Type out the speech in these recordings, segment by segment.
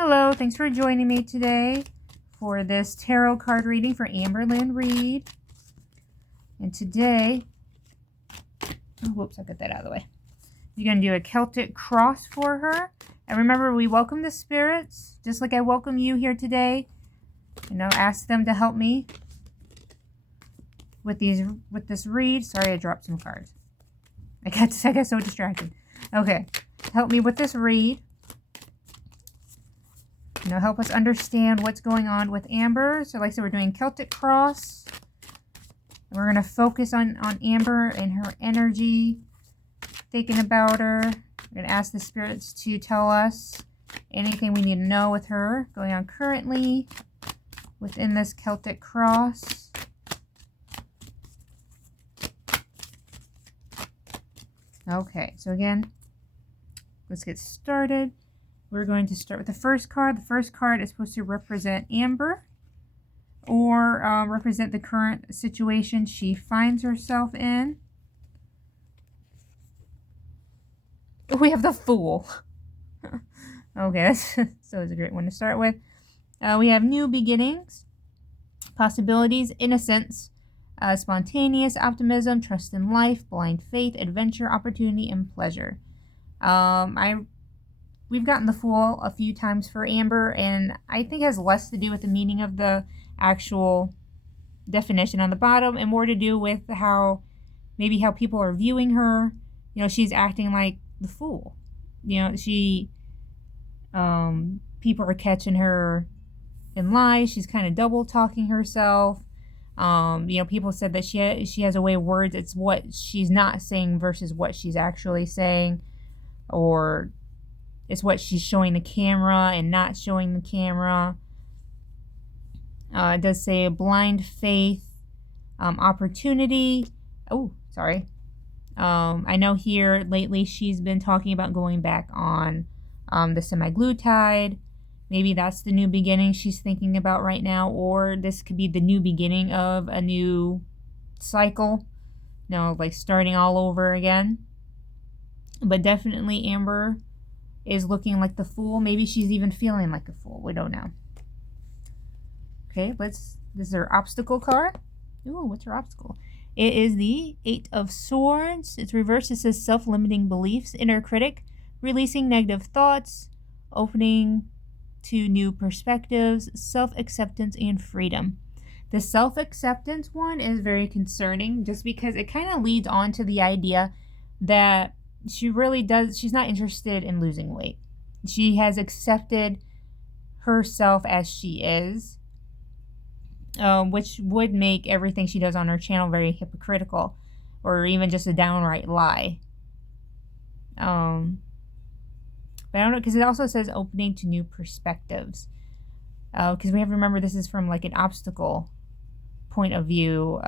Hello, thanks for joining me today for this tarot card reading for Amberlynn Reid. And today, I got that out of the way. You're going to do a Celtic cross for her. And remember, we welcome the spirits, just like I welcome you here today. Ask them to help me with this read. Sorry, I dropped some cards. I got so distracted. Okay, help me with this read. Help us understand what's going on with Amber. So like I said, we're doing Celtic cross. We're going to focus on Amber and her energy, thinking about her. We're going to ask the spirits to tell us anything we need to know with her going on currently within this Celtic cross. Okay, so again, let's get started. We're going to start with the first card. The first card is supposed to represent Amber or represent the current situation she finds herself in. We have the Fool. Okay, that's always a great one to start with. We have new beginnings, possibilities, innocence, spontaneous optimism, trust in life, blind faith, adventure, opportunity, and pleasure. We've gotten the Fool a few times for Amber, and I think it has less to do with the meaning of the actual definition on the bottom and more to do with how people are viewing her. She's acting like the Fool. People are catching her in lies. She's kind of double talking herself. People said that she has a way of words. It's what she's not saying versus what she's actually saying, or it's what she's showing the camera and not showing the camera. It does say blind faith, opportunity. Oh, sorry. I know here lately she's been talking about going back on the semaglutide. Maybe that's the new beginning she's thinking about right now, or this could be the new beginning of a new cycle. Like starting all over again. But definitely Amber is looking like the Fool. Maybe she's even feeling like a fool. We don't know. Okay, this is her obstacle card. Ooh, what's her obstacle? It is the 8 of Swords. It's reversed. It says self-limiting beliefs, inner critic, releasing negative thoughts, opening to new perspectives, self-acceptance, and freedom. The self-acceptance one is very concerning just because it kind of leads on to the idea that she's not interested in losing weight. She has accepted herself as she is, which would make everything she does on her channel very hypocritical, or even just a downright lie. But I don't know, because it also says opening to new perspectives. Because we have to remember this is from like an obstacle point of view.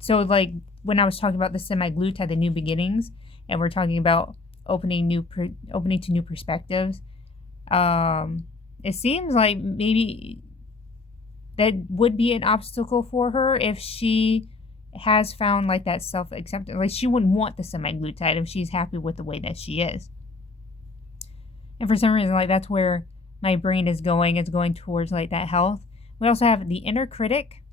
So like when I was talking about the semaglutide, the new beginnings, and we're talking about opening to new perspectives, it seems like maybe that would be an obstacle for her if she has found like that self-acceptance. Like she wouldn't want the semaglutide if she's happy with the way that she is. And for some reason, like that's where my brain is going. It's going towards like that health. We also have the inner critic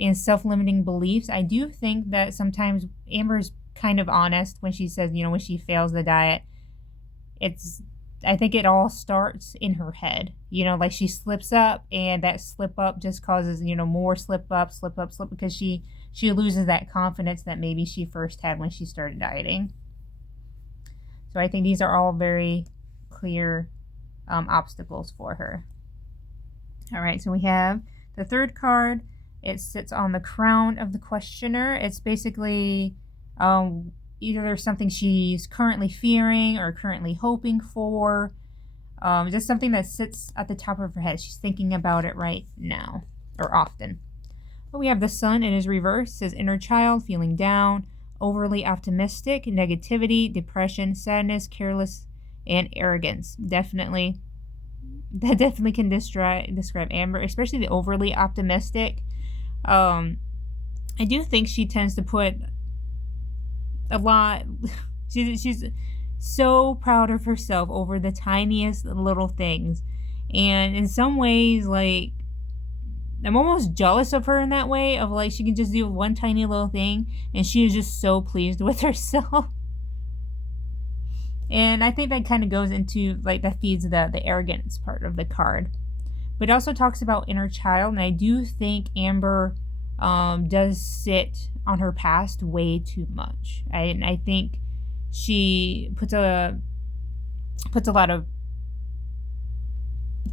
and self-limiting beliefs. I do think that sometimes Amber's kind of honest when she says, when she fails the diet. I think it all starts in her head. Like she slips up, and that slip up just causes, more slip up, because she loses that confidence that maybe she first had when she started dieting. So I think these are all very clear obstacles for her. All right, so we have the third card. It sits on the crown of the questioner. It's basically either there's something she's currently fearing or currently hoping for. Just something that sits at the top of her head. She's thinking about it right now, or often. But we have the Sun in his reverse. It says inner child, feeling down, overly optimistic, negativity, depression, sadness, careless, and arrogance. That definitely can describe Amber, especially the overly optimistic. I do think she tends to put a lot. She's so proud of herself over the tiniest little things. And in some ways, like, I'm almost jealous of her in that way, of like she can just do one tiny little thing and she is just so pleased with herself. And I think that kind of goes into, like, that feeds the arrogance part of the card. But it also talks about inner child, and I do think Amber does sit on her past way too much. I think she puts a lot of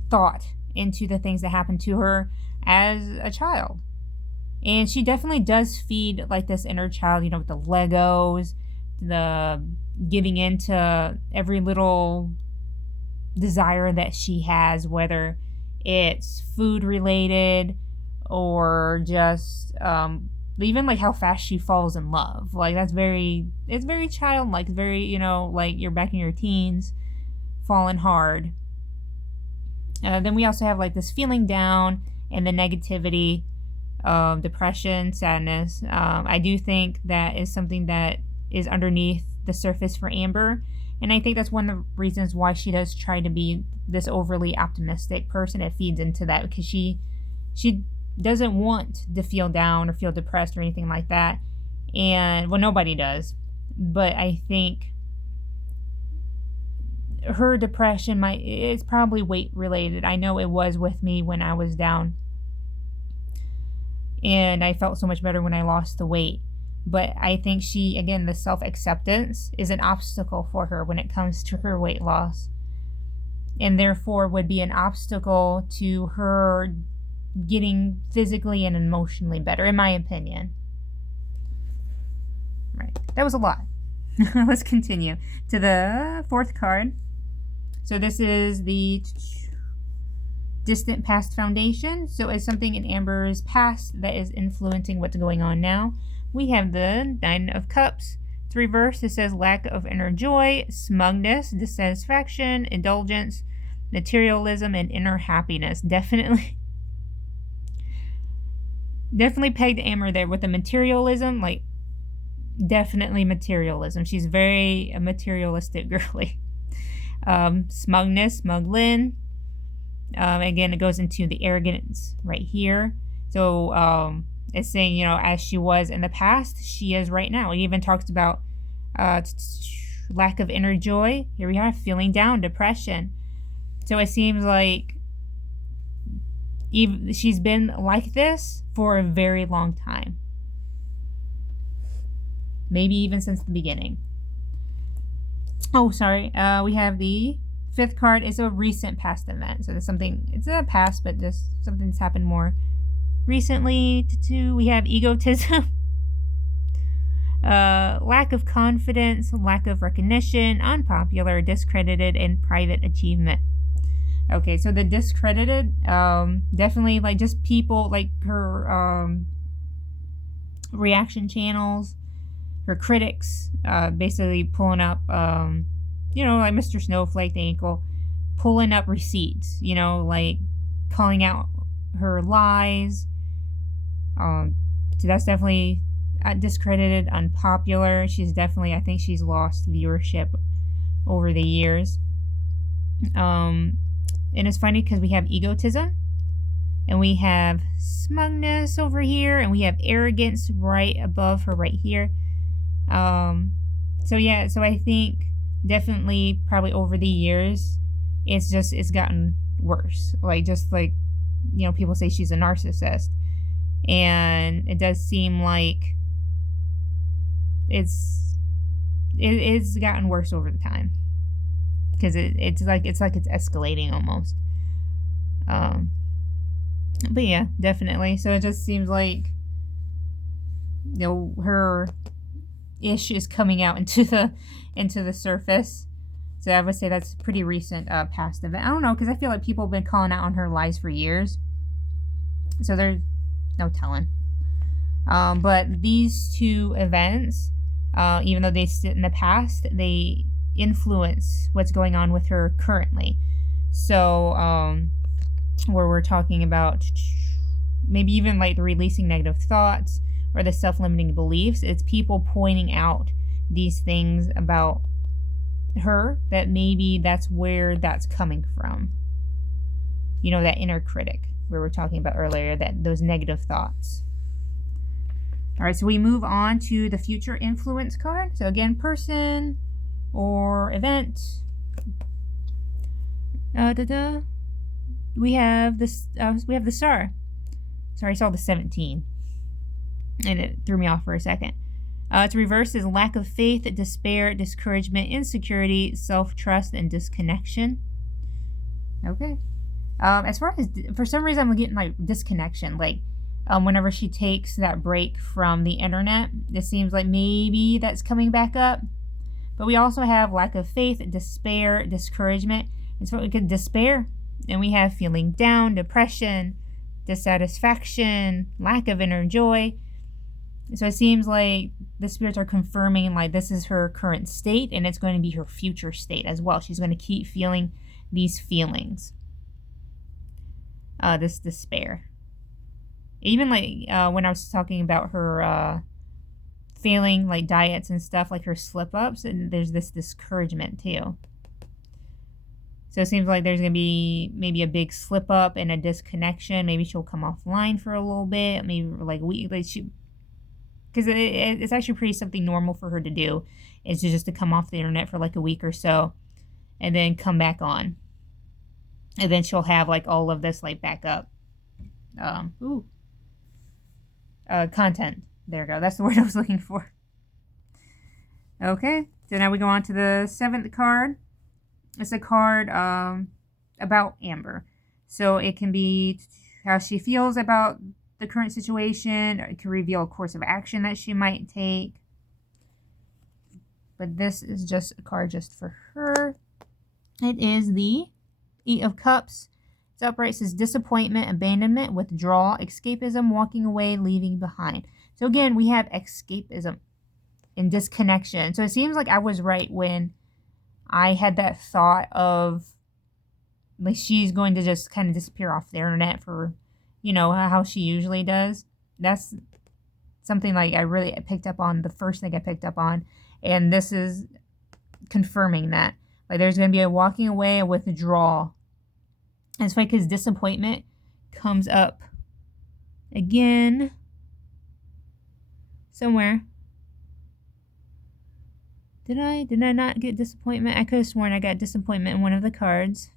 thought into the things that happened to her as a child. And she definitely does feed, like, this inner child, with the Legos, the giving into every little desire that she has, whether it's food related or just even like how fast she falls in love. Like, it's very childlike. It's very, like you're back in your teens, falling hard. Then we also have, like, this feeling down and the negativity, depression, sadness. I do think that is something that is underneath the surface for Amber. And I think that's one of the reasons why she does try to be this overly optimistic person. It feeds into that because she doesn't want to feel down or feel depressed or anything like that. And, well, nobody does. But I think her depression it's probably weight related. I know it was with me when I was down. And I felt so much better when I lost the weight. But I think the self-acceptance is an obstacle for her when it comes to her weight loss. And therefore would be an obstacle to her getting physically and emotionally better, in my opinion. Right. That was a lot. Let's continue to the fourth card. So this is the distant past foundation. So it's something in Amber's past that is influencing what's going on now. We have the Nine of Cups. It's reversed. It says lack of inner joy, smugness, dissatisfaction, indulgence, materialism, and inner happiness. Definitely pegged Amber there with the materialism. Like, definitely materialism. She's very a materialistic girly. Smugness, Amberlynn. Again, it goes into the arrogance right here. So, it's saying, as she was in the past, she is right now. It even talks about lack of inner joy. Here we are, feeling down, depression. So it seems like she's been like this for a very long time. Maybe even since the beginning. Oh, sorry. We have the fifth card. It's a recent past event. So there's something, it's a past, but just something that's happened more recently. We have egotism, lack of confidence, lack of recognition, unpopular, discredited, and private achievement. Okay, so the discredited, definitely, like, just people, like her reaction channels, her critics, basically pulling up, like Mr. Snowflake, the ankle, pulling up receipts, like calling out her lies. So that's definitely discredited, unpopular. I think she's lost viewership over the years. And it's funny because we have egotism, and we have smugness over here, and we have arrogance right above her right here. So I think definitely probably over the years, it's gotten worse. Like, just like, people say she's a narcissist. And it does seem like it's gotten worse over the time. Because it's like it's escalating almost. But yeah, definitely. So it just seems like, her ish is coming out into the surface. So I would say that's a pretty recent past event. I don't know, because I feel like people have been calling out on her lies for years. So there's no telling. But these two events, even though they sit in the past, they influence what's going on with her currently. So where we're talking about maybe even like the releasing negative thoughts or the self-limiting beliefs, it's people pointing out these things about her, that maybe that's where that's coming from. You know, that inner critic we were talking about earlier, that those negative thoughts. All right, so we move on to the future influence card. So again, person or event. We have this. We have the star. Sorry, I saw the 17, and it threw me off for a second. It's reversed as lack of faith, despair, discouragement, insecurity, self-trust, and disconnection. Okay. As far as, for some reason, I'm getting like disconnection. Like, whenever she takes that break from the internet, it seems like maybe that's coming back up. But we also have lack of faith, despair, discouragement. It's what we could despair. And we have feeling down, depression, dissatisfaction, lack of inner joy. So it seems like the spirits are confirming like this is her current state, and it's going to be her future state as well. She's going to keep feeling these feelings. This despair. Even like when I was talking about her failing like diets and stuff, like her slip-ups, and there's this discouragement too. So it seems like there's going to be maybe a big slip-up and a disconnection. Maybe she'll come offline for a little bit. Maybe like because it's actually pretty something normal for her to do, is just to come off the internet for like a week or so and then come back on. And then she'll have like all of this like back up. Content. There we go. That's the word I was looking for. Okay. So now we go on to the 7th card. It's a card about Amber. So it can be how she feels about the current situation. It can reveal a course of action that she might take. But this is just a card just for her. It is the 8 of Cups. It's upright. It says disappointment, abandonment, withdrawal, escapism, walking away, leaving behind. So again, we have escapism and disconnection. So it seems like I was right when I had that thought of like she's going to just kind of disappear off the internet for, you know, how she usually does. That's something like I really picked up on, the first thing I picked up on. And this is confirming that. Like there's going to be a walking away, a withdrawal. And it's funny because disappointment comes up again somewhere. Did I not get disappointment? I could have sworn I got disappointment in one of the cards.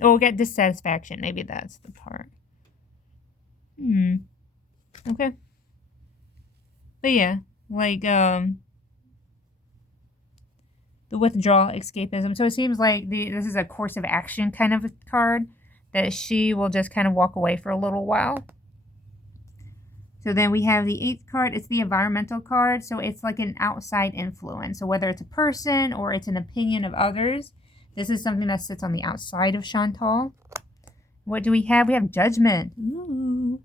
Oh, we got dissatisfaction. Maybe that's the part. Okay. But yeah, like, the withdrawal, escapism. So it seems like this is a course of action kind of a card, that she will just kind of walk away for a little while. So then we have the 8th card. It's the environmental card. So it's like an outside influence. So whether it's a person or it's an opinion of others, this is something that sits on the outside of Chantal. What do we have? We have judgment. Ooh.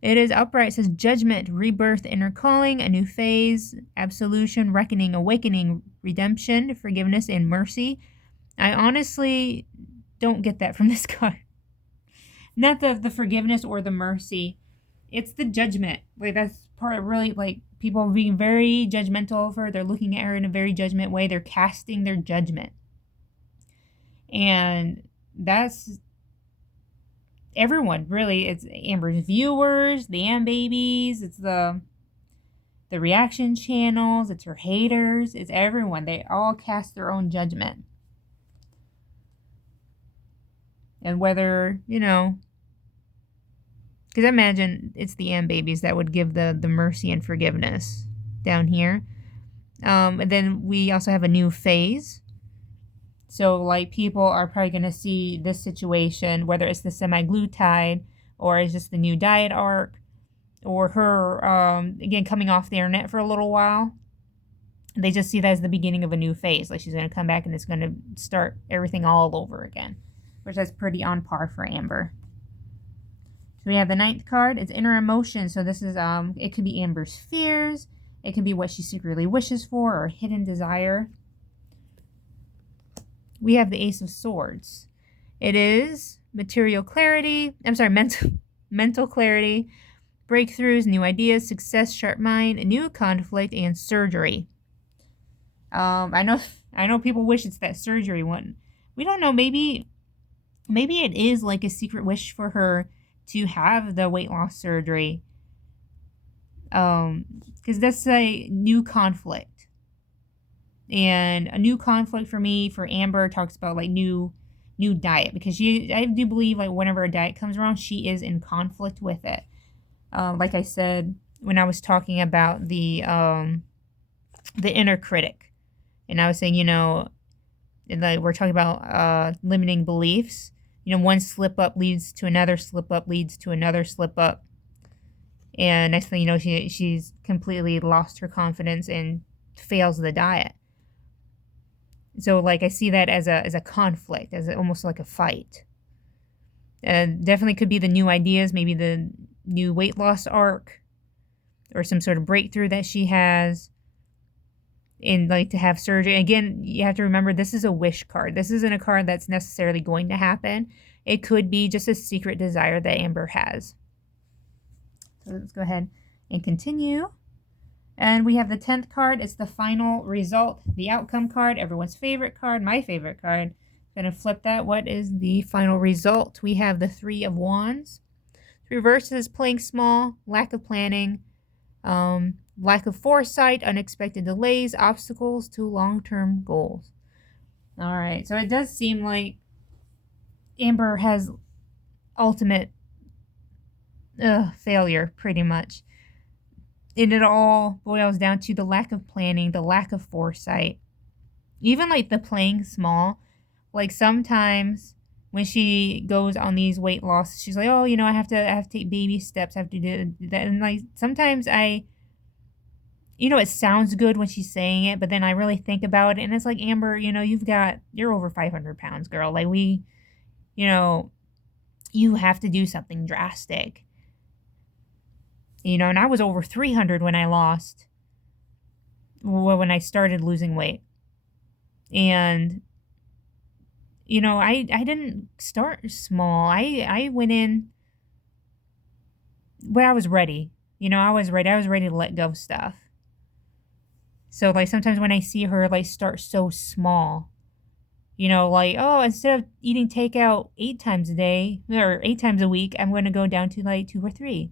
It is upright. It says judgment, rebirth, inner calling, a new phase, absolution, reckoning, awakening, redemption, forgiveness, and mercy. I honestly don't get that from this card. Not the forgiveness or the mercy. It's the judgment. Like that's part of really like people being very judgmental of her. They're looking at her in a very judgment way. They're casting their judgment. And that's everyone, really. It's Amber's viewers, the Am babies, it's the reaction channels, it's her haters, it's everyone. They all cast their own judgment. And whether, you know, because I imagine it's the Am babies that would give the mercy and forgiveness down here. And then we also have a new phase. So, like, people are probably going to see this situation, whether it's the semi-glutide or it's just the new diet arc or her, again, coming off the internet for a little while. They just see that as the beginning of a new phase. Like, she's going to come back and it's going to start everything all over again, which is pretty on par for Amber. So we have the 9th card. It's inner emotion. So this is, it could be Amber's fears. It could be what she secretly wishes for or hidden desire. We have the Ace of Swords. It is mental clarity, breakthroughs, new ideas, success, sharp mind, new conflict, and surgery. I know people wish it's that surgery one. We don't know. Maybe it is like a secret wish for her to have the weight loss surgery. Because that's a new conflict. And a new conflict for me, for Amber, talks about like new diet, because I do believe like whenever a diet comes around, she is in conflict with it. Like I said when I was talking about the inner critic, and I was saying, we're talking about limiting beliefs. One slip up leads to another slip up, leads to another slip up, and next thing you know, she's completely lost her confidence and fails the diet. So, like, I see that as a conflict, as almost like a fight. Definitely could be the new ideas, maybe the new weight loss arc, or some sort of breakthrough that she has, and like to have surgery. Again, you have to remember, this is a wish card. This isn't a card that's necessarily going to happen. It could be just a secret desire that Amber has. So let's go ahead and continue. And we have the 10th card. It's the final result, the outcome card, everyone's favorite card, my favorite card. Going to flip that. What is the final result? We have the 3 of Wands. The reverse is playing small, lack of planning, lack of foresight, unexpected delays, obstacles to long-term goals. All right, so it does seem like Amber has ultimate failure, pretty much. And it all boils down to the lack of planning, the lack of foresight. Even like the playing small, like sometimes when she goes on these weight loss, she's like, oh, I have to take baby steps, I have to do that. And like sometimes it sounds good when she's saying it, but then I really think about it, and it's like, Amber, you're over 500 pounds, girl. Like you have to do something drastic. And I was over 300 when I started losing weight. And, I didn't start small. I went in when I was ready. I was ready to let go of stuff. So, like, sometimes when I see her, like, start so small, like, oh, instead of eating takeout 8 times a day, or 8 times a week, I'm going to go down to, like, 2 or 3.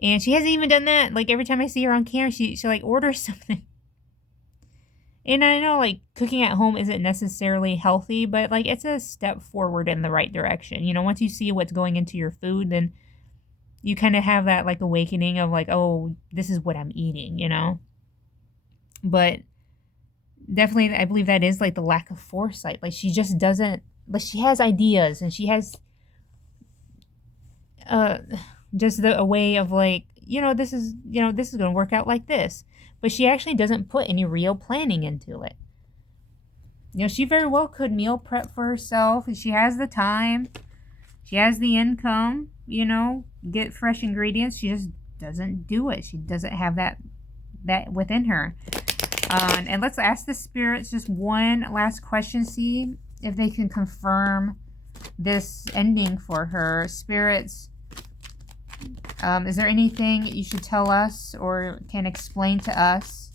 And she hasn't even done that. Like, every time I see her on camera, she like, orders something. And I know, like, cooking at home isn't necessarily healthy, but, like, it's a step forward in the right direction. Once you see what's going into your food, then you kind of have that, like, awakening of, like, oh, this is what I'm eating, But definitely, I believe that is, like, the lack of foresight. Like, she just doesn't, like, she has ideas, and she has just a way of, like, this is going to work out like this. But she actually doesn't put any real planning into it. She very well could meal prep for herself. She has the time. She has the income, get fresh ingredients. She just doesn't do it. She doesn't have that within her. And let's ask the spirits just one last question, see if they can confirm this ending for her. Spirits, is there anything you should tell us or can explain to us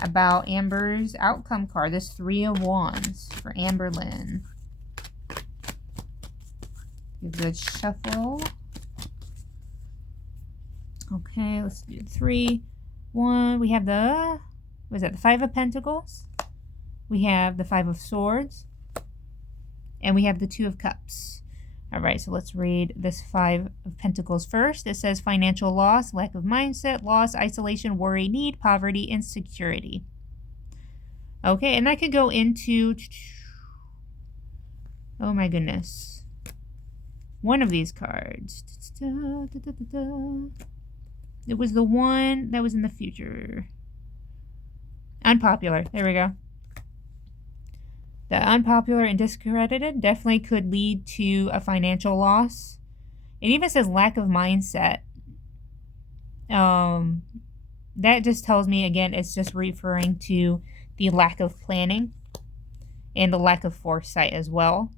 about Amber's outcome card, this 3 of Wands for Amberlynn? Give it a good shuffle. Okay, let's do 3, 1. We have the 5 of Pentacles. We have the 5 of Swords. And we have the 2 of Cups. All right, so let's read this 5 of Pentacles first. It says financial loss, lack of mindset, loss, isolation, worry, need, poverty, insecurity. Okay, and I could go into, oh my goodness, one of these cards. It was the one that was in the future. Unpopular. There we go. The unpopular and discredited definitely could lead to a financial loss. It even says lack of mindset. That just tells me, again, it's just referring to the lack of planning and the lack of foresight as well.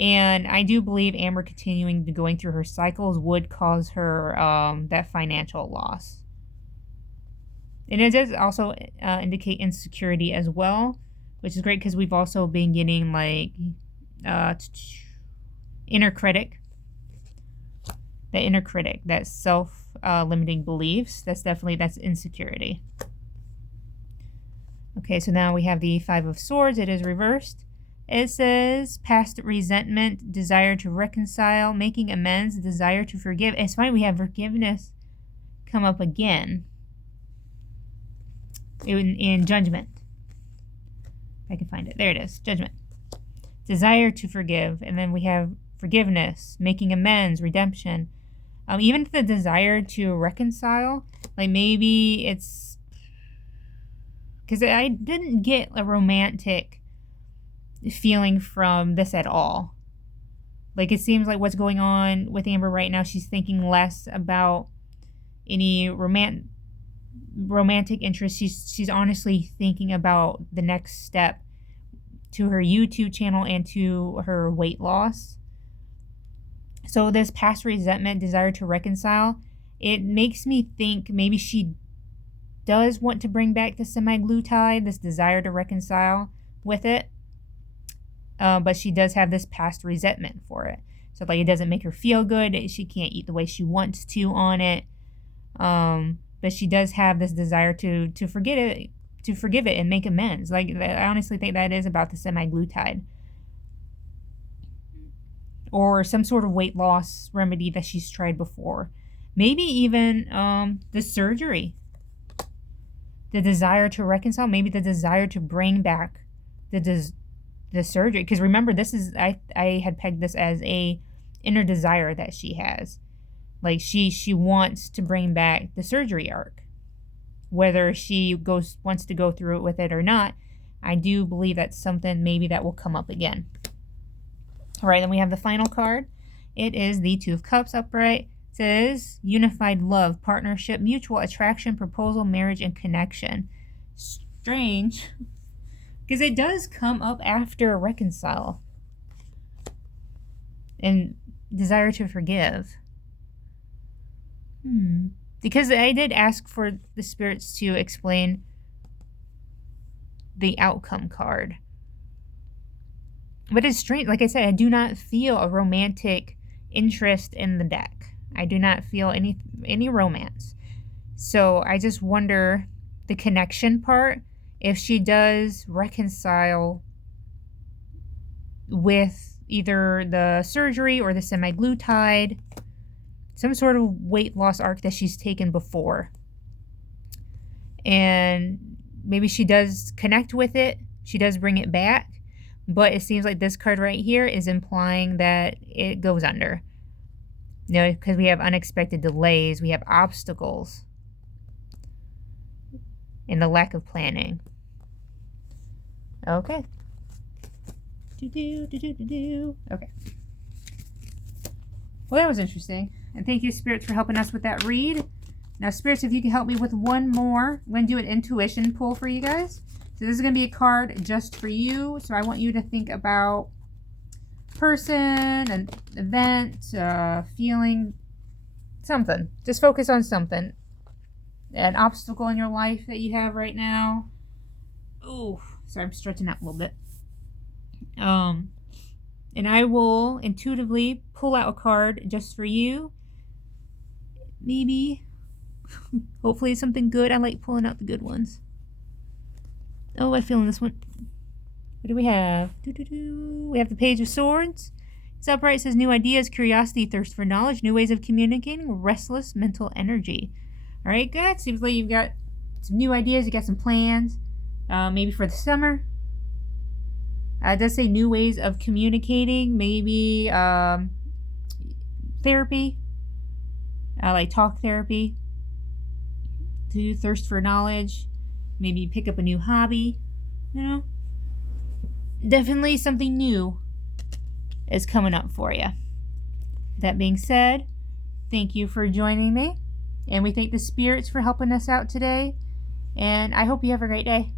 And I do believe Amber continuing to going through her cycles would cause her that financial loss. And it does also indicate insecurity as well, which is great because we've also been getting like inner critic. That inner critic, that self-limiting beliefs, that's insecurity. Okay, so now we have the Five of Swords. It is reversed. It says past resentment, desire to reconcile, making amends, desire to forgive. It's funny, we have forgiveness come up again in judgment. If I can find it. There it is. Judgment. Desire to forgive. And then we have forgiveness, making amends, redemption. Even the desire to reconcile. Like maybe it's... Because I didn't get a romantic feeling from this at all. Like it seems like what's going on with Amber right now, she's thinking less about any romantic interest. She's honestly thinking about the next step to her YouTube channel and to her weight loss. So this past resentment, desire to reconcile, it makes me think maybe she does want to bring back the semi-glutide, this desire to reconcile with it. But she does have this past resentment for it. So like it doesn't make her feel good. She can't eat the way she wants to on it. But she does have this desire to forgive it and make amends. Like I honestly think that is about the semi-glutide. Or some sort of weight loss remedy that she's tried before. Maybe even the surgery. The desire to reconcile. Maybe the desire to bring back the surgery. Because remember, this is I had pegged this as a inner desire that she has. Like she wants to bring back the surgery arc. Whether she wants to go through it with it or not, I do believe that's something maybe that will come up again. All right, then we have the final card. It is the Two of Cups upright. It says unified love, partnership, mutual attraction, proposal, marriage, and connection. Strange, because it does come up after reconcile and desire to forgive. Because I did ask for the spirits to explain the outcome card. But it's strange. Like I said, I do not feel a romantic interest in the deck. I do not feel any romance. So I just wonder the connection part, if she does reconcile with either the surgery or the semi-glutide, some sort of weight loss arc that she's taken before. And maybe she does connect with it. She does bring it back. But it seems like this card right here is implying that it goes under. You know, because we have unexpected delays. We have obstacles. And the lack of planning. Okay. Okay. Well, that was interesting. And thank you, Spirits, for helping us with that read. Now, Spirits, if you can help me with one more, I'm going to do an intuition pull for you guys. So this is going to be a card just for you. So I want you to think about person, an event, feeling, something. Just focus on something. An obstacle in your life that you have right now. Ooh, sorry, I'm stretching out a little bit. And I will intuitively pull out a card just for you. Maybe. Hopefully it's something good. I like pulling out the good ones. Oh, I feel in this one. What do we have? We have the Page of Swords. It's upright. It says new ideas, curiosity, thirst for knowledge, new ways of communicating, restless mental energy. All right, good. Seems like you've got some new ideas. You got some plans, maybe for the summer. It does say new ways of communicating, maybe therapy, like talk therapy. To thirst for knowledge, maybe pick up a new hobby. You know, definitely something new is coming up for you. That being said, thank you for joining me. And we thank the spirits for helping us out today. And I hope you have a great day.